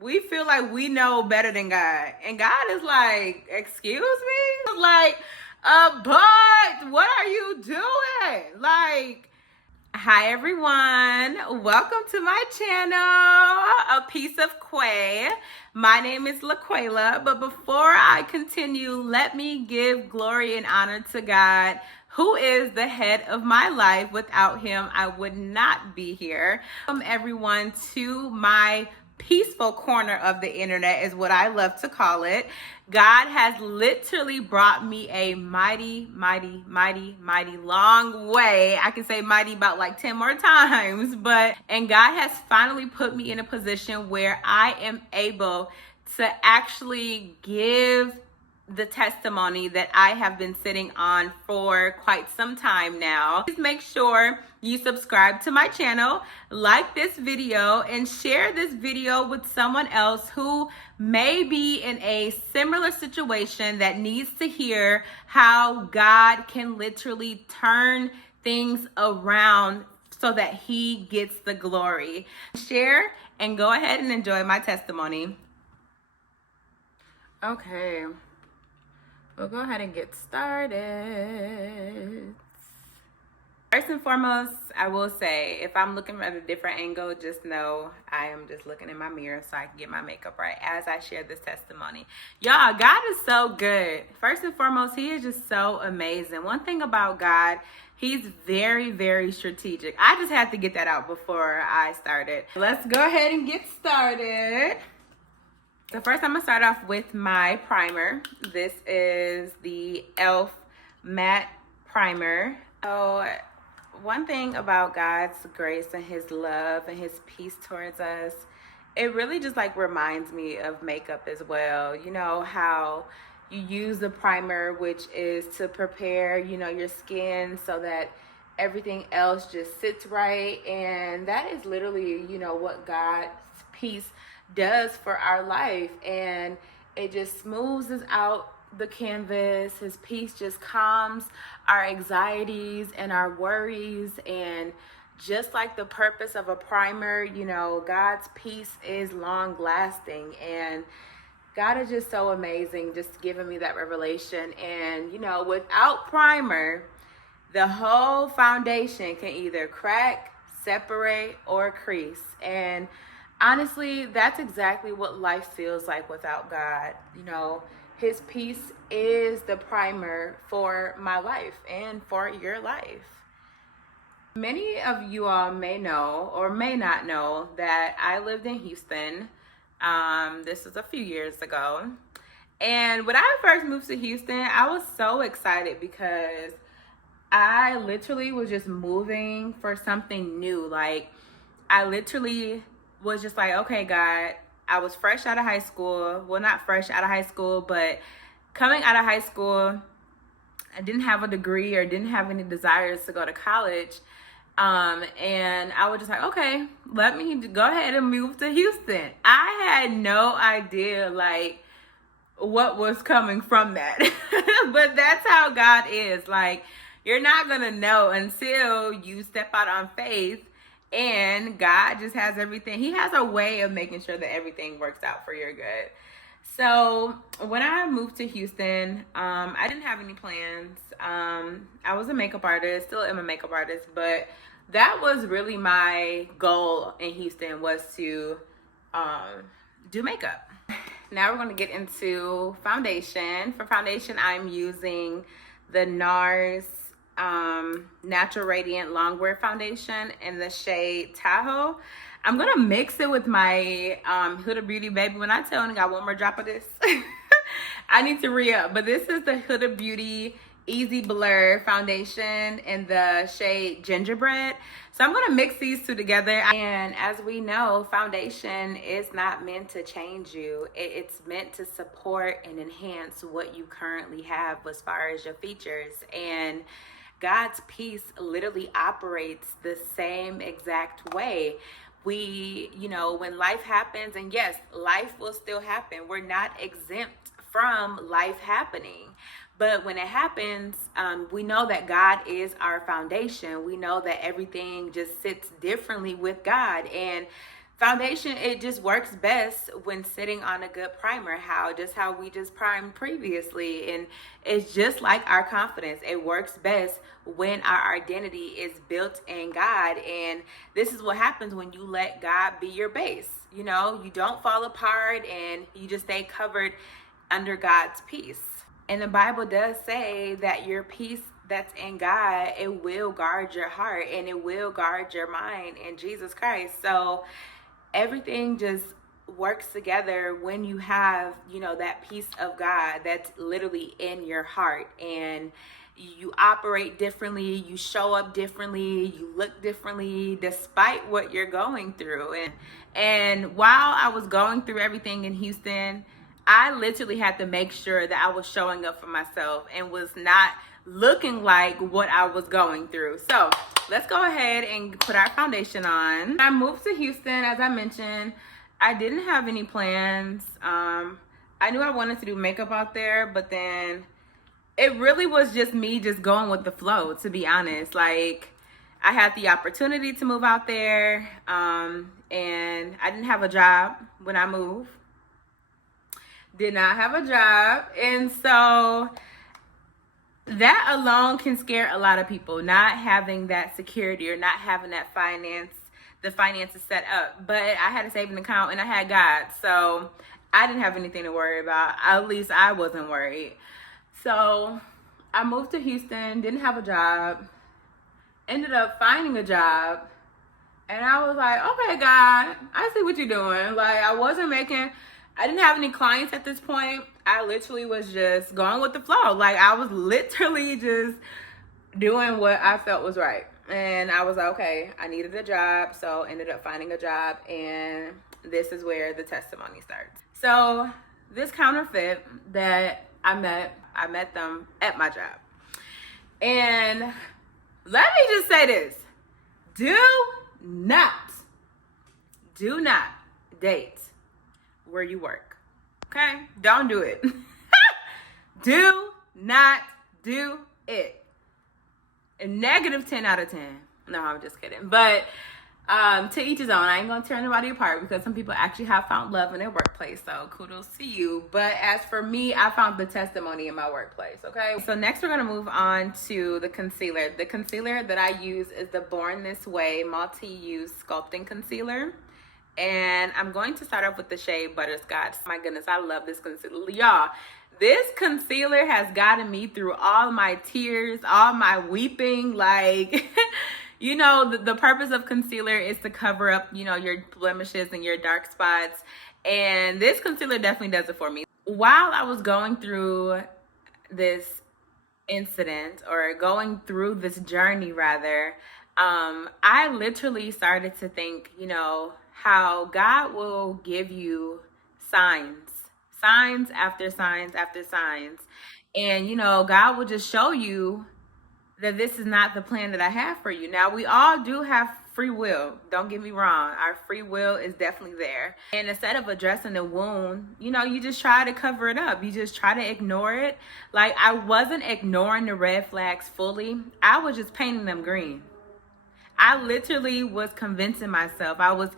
we feel like we know better than God. And God is like, excuse me? Like, but what are you doing? Like, hi everyone. Welcome to my channel, A Piece of Quay. My name is LaQuela, but before I continue, let me give glory and honor to God, who is the head of my life. Without him, I would not be here. Welcome everyone to my peaceful corner of the internet, is what I love to call it. God has literally brought me a mighty long way. I can say mighty about like 10 more times, and God has finally put me in a position where I am able to actually give the testimony that I have been sitting on for quite some time now. Please make sure you subscribe to my channel, like this video, and share this video with someone else who may be in a similar situation that needs to hear how God can literally turn things around so that he gets the glory. Share and go ahead and enjoy my testimony. Okay. We'll go ahead and get started. First and foremost, I will say, if I'm looking at a different angle, just know I am just looking in my mirror so I can get my makeup right as I share this testimony. Y'all, God is so good. First and foremost, he is just so amazing. One thing about God, he's very strategic. I just had to get that out before I started. Let's go ahead and get started. So first I'm gonna start off with my primer. This is the e.l.f. matte primer. So one thing about God's grace and his love and his peace towards us, it really just like reminds me of makeup as well. You know how you use the primer, which is to prepare, your skin so that everything else just sits right. And that is literally, what God's peace does for our life, and it just smooths out the canvas. His peace just calms our anxieties and our worries, and just like the purpose of a primer, God's peace is long lasting, and God is just so amazing, just giving me that revelation. And without primer, the whole foundation can either crack, separate, or crease. And honestly, that's exactly what life feels like without God. His peace is the primer for my life and for your life. Many of you all may know or may not know that I lived in Houston. This was a few years ago. And when I first moved to Houston, I was so excited because I literally was just moving for something new. Like, I literally was just like, okay, God, I was fresh out of high school. Well, not fresh out of high school, but coming out of high school, I didn't have a degree or didn't have any desires to go to college. And I was just like, okay, let me go ahead and move to Houston. I had no idea like what was coming from that. But that's how God is. Like, you're not gonna know until you step out on faith. And God just has everything. He has a way of making sure that everything works out for your good. So when I moved to Houston, I didn't have any plans. I was a makeup artist, still am a makeup artist, but that was really my goal in Houston, was to do makeup. Now we're going to get into foundation. For foundation, I'm using the NARS Natural Radiant Longwear Foundation in the shade Tahoe. I'm gonna mix it with my Huda Beauty Baby. When I tell you I got one more drop of this, I need to re-up. But this is the Huda Beauty Easy Blur Foundation in the shade Gingerbread. So I'm gonna mix these two together. And as we know, foundation is not meant to change you. It's meant to support and enhance what you currently have as far as your features. And God's peace literally operates the same exact way. We, when life happens, and yes, life will still happen. We're not exempt from life happening. But when it happens, we know that God is our foundation. We know that everything just sits differently with God. And Foundation, it just works best when sitting on a good primer, how we just primed previously. And it's just like our confidence. It works best when our identity is built in God. And this is what happens when you let God be your base. You know, you don't fall apart and you just stay covered under God's peace. And the Bible does say that your peace that's in God, it will guard your heart and it will guard your mind in Jesus Christ. So everything just works together when you have, you know, that peace of God that's literally in your heart, and you operate differently, you show up differently, you look differently despite what you're going through. And while I was going through everything in Houston, I literally had to make sure that I was showing up for myself and was not looking like what I was going through. So let's go ahead and put our foundation on. I moved to Houston, as I mentioned. I didn't have any plans. I knew I wanted to do makeup out there, but then it really was just me just going with the flow, to be honest. Like, I had the opportunity to move out there, and I didn't have a job when I moved. Did not have a job. And so that alone can scare a lot of people, not having that security or not having that the finances set up. But I had a saving account and I had God. So I didn't have anything to worry about. At least I wasn't worried. So I moved to Houston, didn't have a job, ended up finding a job. And I was like, okay, God, I see what you're doing. Like, I didn't have any clients at this point. I literally was just going with the flow. Like, I was literally just doing what I felt was right. And I was like, okay, I needed a job. So ended up finding a job. And this is where the testimony starts. So this counterfeit that I met them at my job. And let me just say this. Do not date where you work. Okay? Don't do it. Do not do it. A negative 10 out of 10. No, I'm just kidding. But to each his own. I ain't gonna tear anybody apart because some people actually have found love in their workplace. So kudos to you. But as for me, I found the testimony in my workplace. Okay. So next we're gonna move on to the concealer. The concealer that I use is the Born This Way multi-use sculpting concealer. And I'm going to start off with the shade Butterscotch. My goodness, I love this concealer. Y'all, this concealer has gotten me through all my tears, all my weeping. Like, you know, the purpose of concealer is to cover up, you know, your blemishes and your dark spots. And this concealer definitely does it for me. While I was going through this incident, or going through this journey rather, I literally started to think, you know, how God will give you signs after signs after signs. And, you know, God will just show you that this is not the plan that I have for you. Now, we all do have free will. Don't get me wrong. Our free will is definitely there. And instead of addressing the wound, you know, you just try to cover it up. You just try to ignore it. Like, I wasn't ignoring the red flags fully. I was just painting them green. I literally was convincing myself. I was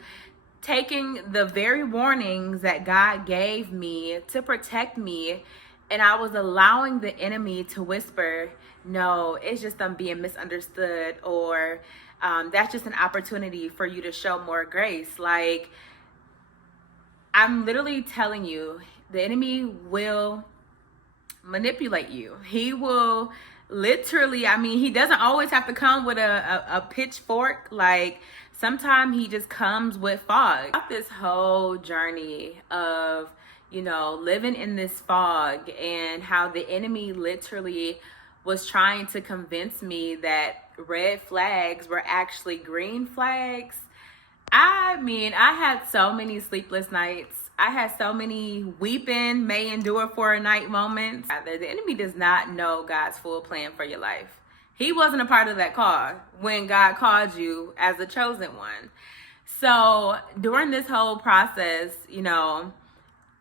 taking the very warnings that God gave me to protect me, and I was allowing the enemy to whisper, no, it's just I'm being misunderstood, or that's just an opportunity for you to show more grace. Like, I'm literally telling you, the enemy will manipulate you. He will literally, I mean, he doesn't always have to come with a pitchfork. Like, sometimes he just comes with fog. This whole journey of, you know, living in this fog, and how the enemy literally was trying to convince me that red flags were actually green flags. I mean, I had so many sleepless nights. I had so many weeping may endure for a night moments. The enemy does not know God's full plan for your life. He wasn't a part of that call when God called you as the chosen one. So during this whole process, you know,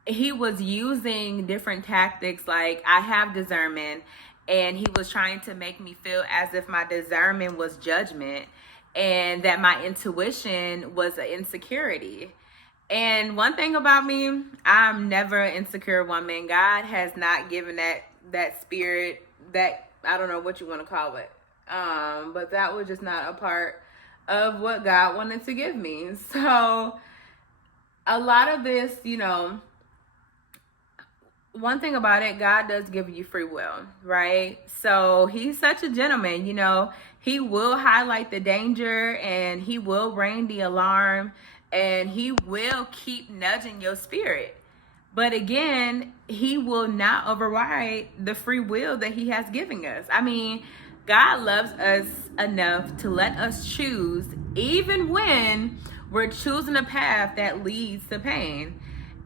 he was using different tactics. Like, I have discernment, and he was trying to make me feel as if my discernment was judgment. and that my intuition was an insecurity. And one thing about me, I'm never an insecure woman. God has not given that spirit, that, I don't know what you want to call it. But that was just not a part of what God wanted to give me. So a lot of this, one thing about it, God does give you free will, right? So he's such a gentleman, he will highlight the danger, and he will ring the alarm, and he will keep nudging your spirit. But again, he will not override the free will that he has given us. I mean, God loves us enough to let us choose, even when we're choosing a path that leads to pain.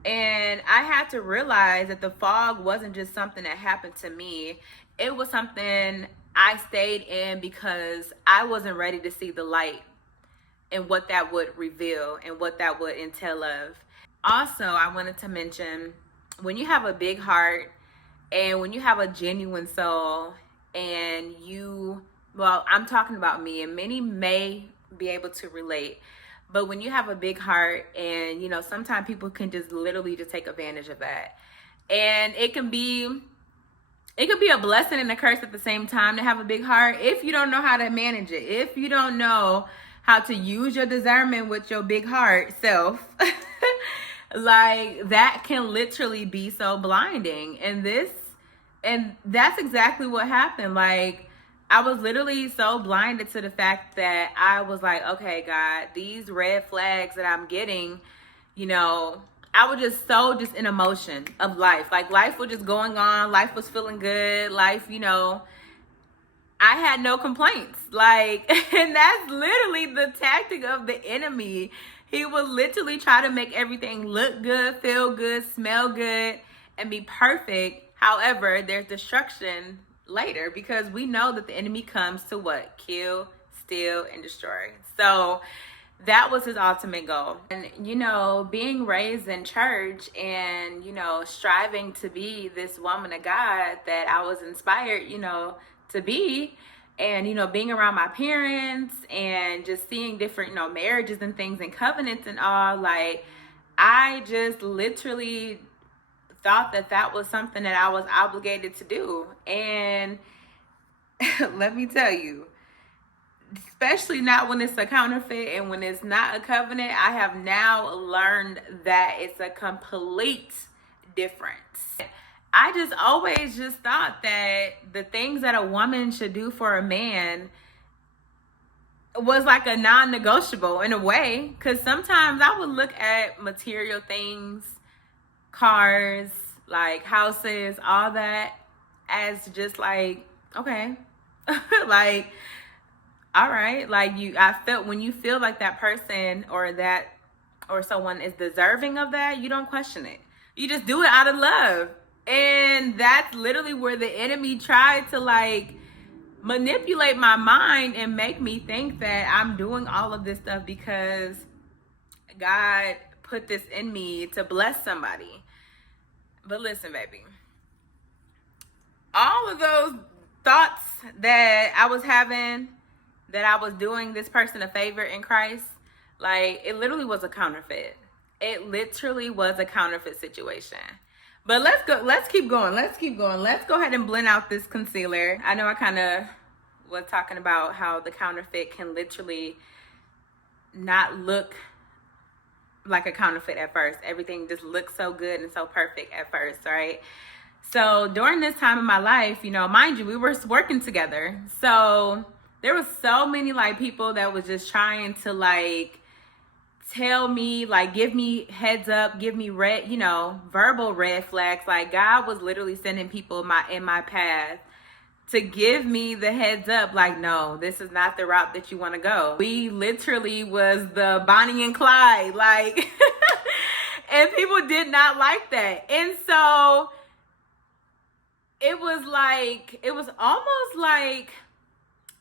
And I had to realize that the fog wasn't just something that happened to me. It was something I stayed in because I wasn't ready to see the light and what that would reveal and what that would entail of. Also, I wanted to mention, when you have a big heart and when you have a genuine soul, and I'm talking about me, and many may be able to relate, but when you have a big heart, and sometimes people can just literally just take advantage of that. And it can be a blessing and a curse at the same time to have a big heart if you don't know how to manage it. If you don't know how to use your discernment with your big heart self, like, that can literally be so blinding. And that's exactly what happened. Like, I was literally so blinded to the fact that I was like, okay, God, these red flags that I'm getting, I was just so in emotion of life. Like, life was just going on. Life was feeling good. Life, I had no complaints. Like, and that's literally the tactic of the enemy. He will literally try to make everything look good, feel good, smell good, and be perfect. However, there's destruction later, because we know that the enemy comes to what? Kill, steal, and destroy. So that was his ultimate goal. And, being raised in church and, striving to be this woman of God that I was inspired, to be, and, being around my parents and just seeing different, marriages and things and covenants and all, like, I just literally thought that was something that I was obligated to do. And let me tell you, especially not when it's a counterfeit and when it's not a covenant, I have now learned that it's a complete difference. I just always just thought that the things that a woman should do for a man was like a non-negotiable in a way, because sometimes I would look at material things, cars, like houses, all that, as just like, okay, like, all right, like, I felt, when you feel like that person or someone is deserving of that, you don't question it. You just do it out of love. And that's literally where the enemy tried to, like, manipulate my mind and make me think that I'm doing all of this stuff because God put this in me to bless somebody. But listen, baby, all of those thoughts that I was having, that I was doing this person a favor in Christ, like, it literally was a counterfeit. It literally was a counterfeit situation. But let's keep going. Let's go ahead and blend out this concealer. I know I kind of was talking about how the counterfeit can literally not look like a counterfeit at first. Everything just looks so good and so perfect at first, right? So during this time of my life, mind you, we were working together. So there was so many, like, people that was just trying to, like, tell me, like, give me heads up, give me red, verbal red flags. Like, God was literally sending people in my path to give me the heads up, like, no, this is not the route that you want to go. We literally was the Bonnie and Clyde, like, and people did not like that. And so it was almost like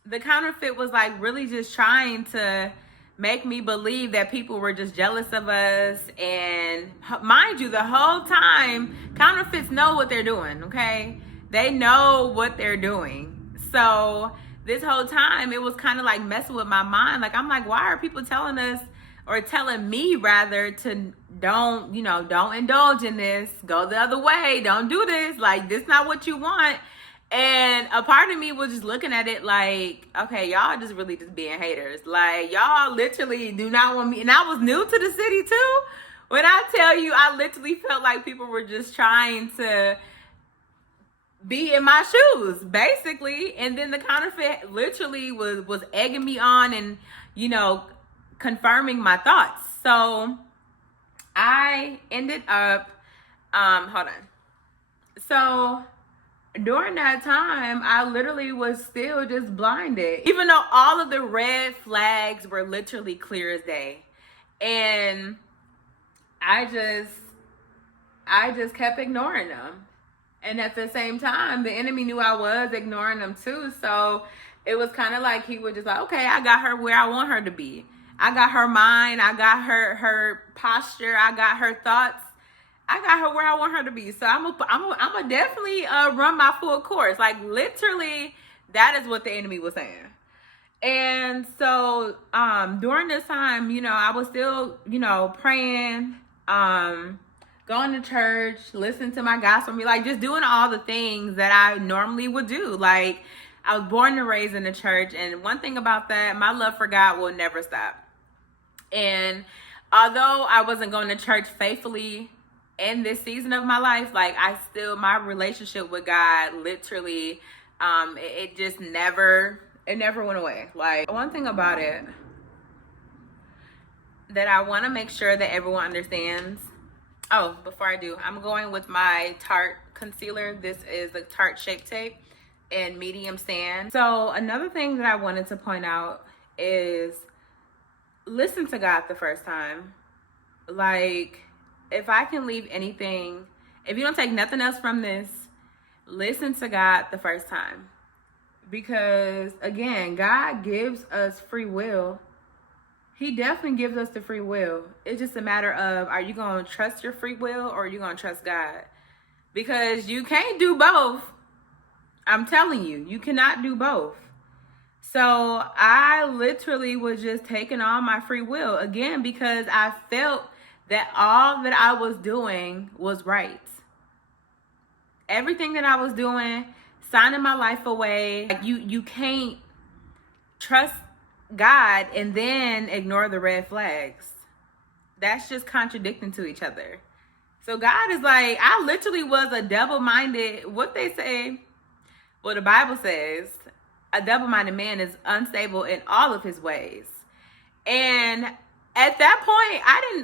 the counterfeit was, like, really just trying to make me believe that people were just jealous of us. And mind you, the whole time, counterfeits know what they're doing, okay? They know what they're doing. So this whole time it was kind of like messing with my mind. Like, I'm like, why are people telling us, or telling me rather, to don't indulge in this, go the other way, don't do this, like, this not what you want. And a part of me was just looking at it like, okay, y'all just really just being haters. Like, y'all literally do not want me. And I was new to the city too. When I tell you, I literally felt like people were just trying to be in my shoes, basically. And then the counterfeit literally was egging me on and, confirming my thoughts. So I ended up, hold on. So during that time, I literally was still just blinded, even though all of the red flags were literally clear as day. And I just kept ignoring them. And at the same time, the enemy knew I was ignoring them too. So it was kind of like he was just like, okay, I got her where I want her to be. I got her mind. I got her posture. I got her thoughts. I got her where I want her to be. So I'm a definitely run my full course. Like, literally, that is what the enemy was saying. And so during this time, I was still, praying, going to church, listening to my gospel music, like, just doing all the things that I normally would do. Like, I was born and raised in the church. And one thing about that, my love for God will never stop. And although I wasn't going to church faithfully in this season of my life, like, my relationship with God literally, it just never went away. Like, one thing about it that I want to make sure that everyone understands. Oh, before I do, I'm going with my Tarte concealer. This is the Tarte Shape Tape in medium sand. So another thing that I wanted to point out is listen to God the first time. Like, if I can leave anything, if you don't take nothing else from this, listen to God the first time. Because, again, God gives us free will. He definitely gives us the free will. It's just a matter of, are you going to trust your free will, or are you going to trust God? Because you can't do both. I'm telling you, you cannot do both. So I literally was just taking on my free will, again, because I felt that all that I was doing was right. Everything that I was doing, signing my life away. Like, you can't trust God and then ignore the red flags. That's just contradicting to each other. So God is like, I literally was a double-minded, what they say, well, the Bible says, a double-minded man is unstable in all of his ways. And at that point, I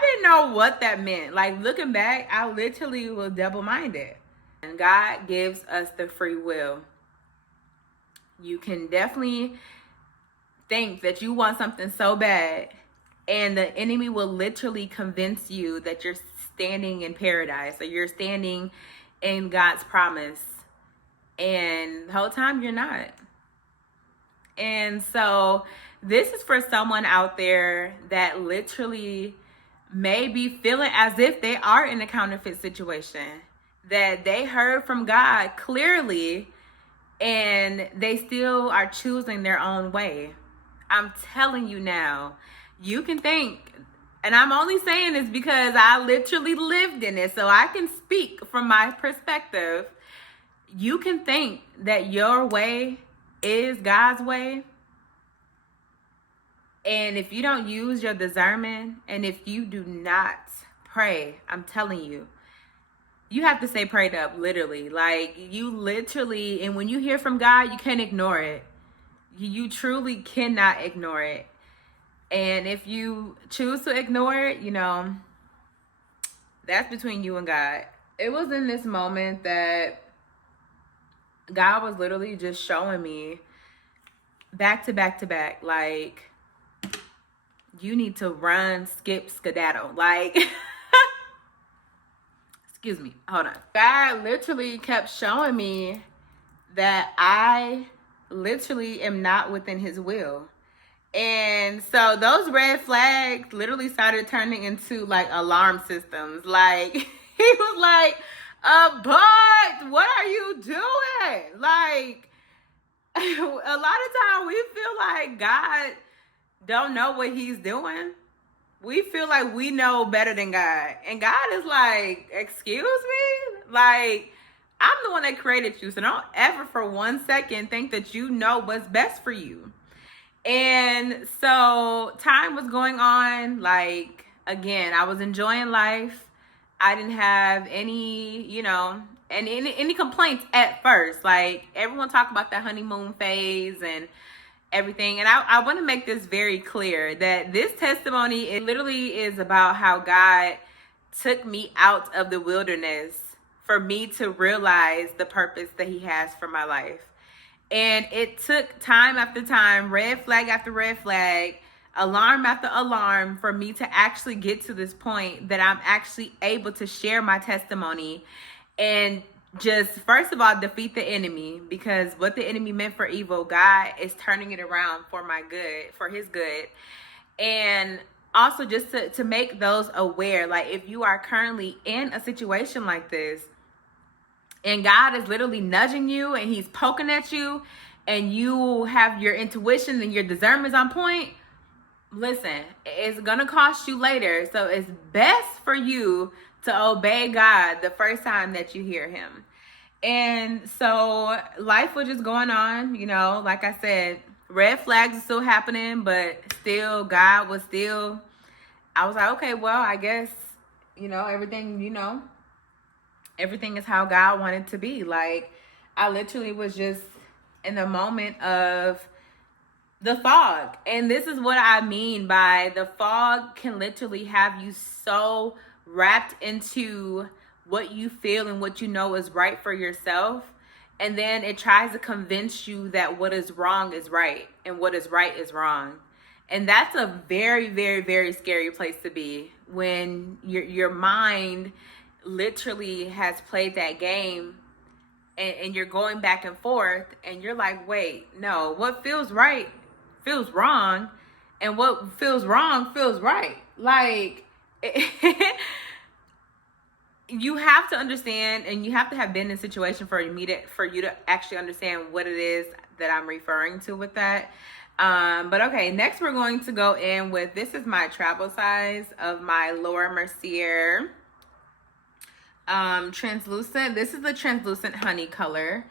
didn't know what that meant. Like, looking back, I literally was double-minded. And God gives us the free will. You can definitely think that you want something so bad, and the enemy will literally convince you that you're standing in paradise, or you're standing in God's promise. And the whole time you're not. And so this is for someone out there that literally may be feeling as if they are in a counterfeit situation, that they heard from God clearly and they still are choosing their own way. I'm telling you now, you can think, and I'm only saying this because I literally lived in it, so I can speak from my perspective. You can think that your way is God's way. And if you don't use your discernment, and if you do not pray, I'm telling you, you have to stay prayed up, literally. Like, you literally, and when you hear from God, you can't ignore it. You truly cannot ignore it. And if you choose to ignore it, that's between you and God. It was in this moment that God was literally just showing me back to back to back, like, you need to run, skip, skedaddle. Like, excuse me, hold on. God literally kept showing me that I literally am not within his will. And so those red flags literally started turning into like alarm systems. Like, he was like, but what are you doing? Like, a lot of time we feel like God don't know what he's doing. We feel like we know better than God. And God is like, excuse me? Like, I'm the one that created you. So don't ever for 1 second think that you know what's best for you. And so time was going on. Like, again, I was enjoying life. I didn't have any, any complaints at first. Like, everyone talked about that honeymoon phase and everything. And I want to make this very clear that this testimony, it literally is about how God took me out of the wilderness for me to realize the purpose that he has for my life. And it took time after time, red flag after red flag, alarm after alarm for me to actually get to this point that I'm actually able to share my testimony and just, first of all, defeat the enemy, because what the enemy meant for evil, God is turning it around for my good, for his good. And also just to make those aware, like if you are currently in a situation like this, and God is literally nudging you and he's poking at you and you have your intuition and your discernment on point, listen, it's going to cost you later. So it's best for you to obey God the first time that you hear him. And so life was just going on, like I said, red flags are still happening, but still God was still, I was like, okay, well, I guess, everything is how God wanted to be. Like, I literally was just in the moment of the fog. And this is what I mean by the fog can literally have you so wrapped into what you feel and what you know is right for yourself. And then it tries to convince you that what is wrong is right and what is right is wrong. And that's a very, very, very scary place to be when your mind literally has played that game and you're going back and forth and you're like, wait, no, what feels right feels wrong and what feels wrong feels right. Like, you have to understand, and you have to have been in a situation for you to actually understand what it is that I'm referring to with that. But okay, next we're going to go in with, this is my travel size of my Laura Mercier translucent. This is the translucent honey color.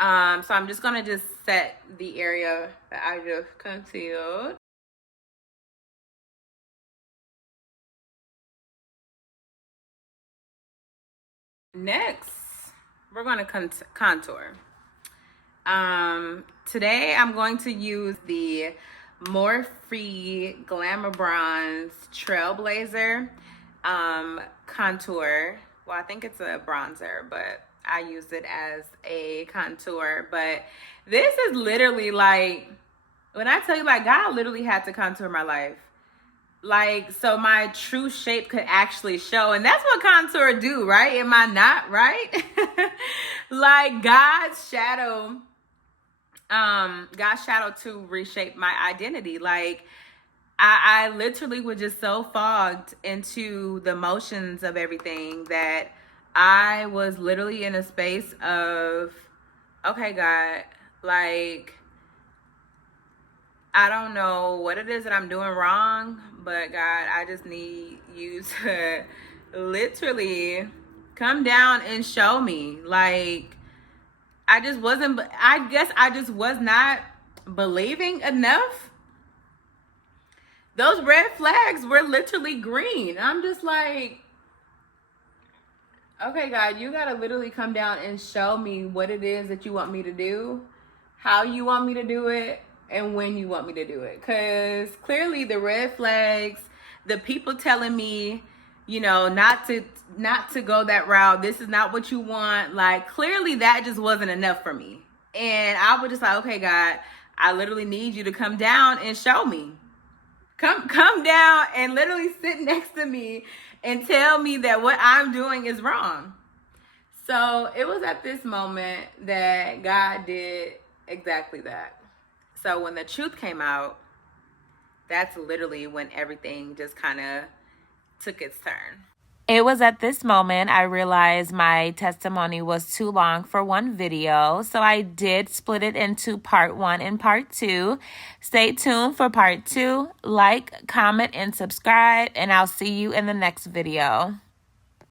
So I'm just gonna just set the area that I just concealed. Next, we're gonna contour. Today I'm going to use the Morphe Glamour Bronze Trailblazer contour. Well, I think it's a bronzer, but I use it as a contour. But this is literally like, when I tell you, like, God literally had to contour my life. Like, so my true shape could actually show. And that's what contour do, right? Am I not, right? Like, God's shadow to reshape my identity. Like, I literally was just so fogged into the motions of everything that I was literally in a space of, okay, God, like, I don't know what it is that I'm doing wrong, but God, I just need you to literally come down and show me. Like, I guess I just was not believing enough. Those red flags were literally green. I'm just like, okay, God, you got to literally come down and show me what it is that you want me to do, how you want me to do it, and when you want me to do it. Because clearly the red flags, the people telling me, not to go that route, this is not what you want, like, clearly that just wasn't enough for me. And I was just like, okay, God, I literally need you to come down and show me. Come down and literally sit next to me and tell me that what I'm doing is wrong. So it was at this moment that God did exactly that. So when the truth came out, that's literally when everything just kind of took its turn. It was at this moment I realized my testimony was too long for one video, so I did split it into part 1 and part 2. Stay tuned for part 2. Like, comment, and subscribe, and I'll see you in the next video.